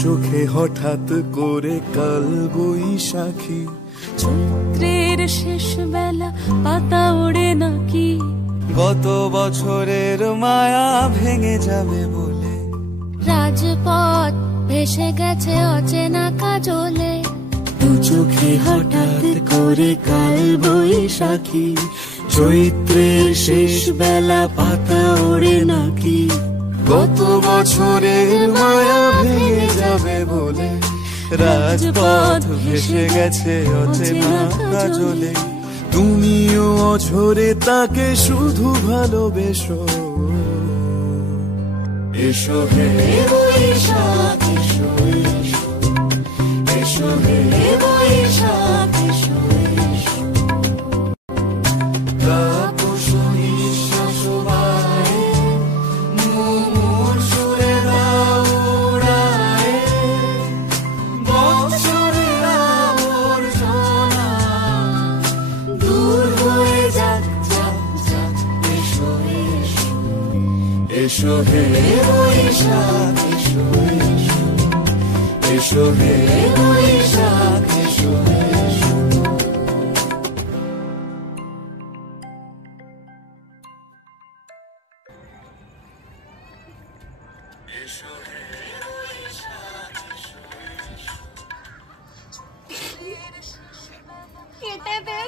চোখে হঠাৎ করে কাল বৈশাখী, চৈত্রের শেষ বেলা পাতা ওড়ে নাকি, গত বছরের মায়া ভেঙে যাবে বলে, রাজপথ ভেসে গেছে অচেনা কাজলে। দু চোখে হঠাৎ করে কাল বৈশাখী, চৈত্রের শেষ বেলা পাতা ওড়ে নাকি, গত বছরের মায়া ভেঙে যাবে বলে, রাজপথ ভেসে গেছে অচেনা কাজলে। তুমিও অঝরে তাকে শুধু ভালোবেসো, এসো হে বৈশাখ এসো, এসো হে বৈশাখ এসো, তাপস নিঃশ্বাস বায়ে, মুমুর সুরে দাও উড়ায়ে, বৎসরের আবর্জনা দূর হয়ে যাক যাক যাক, এসো এসো, এসো হে বৈশাখ এসো, এসো হে বৈশাখ এসো, এসো হে বৈশাখ এসো, কেটে দে।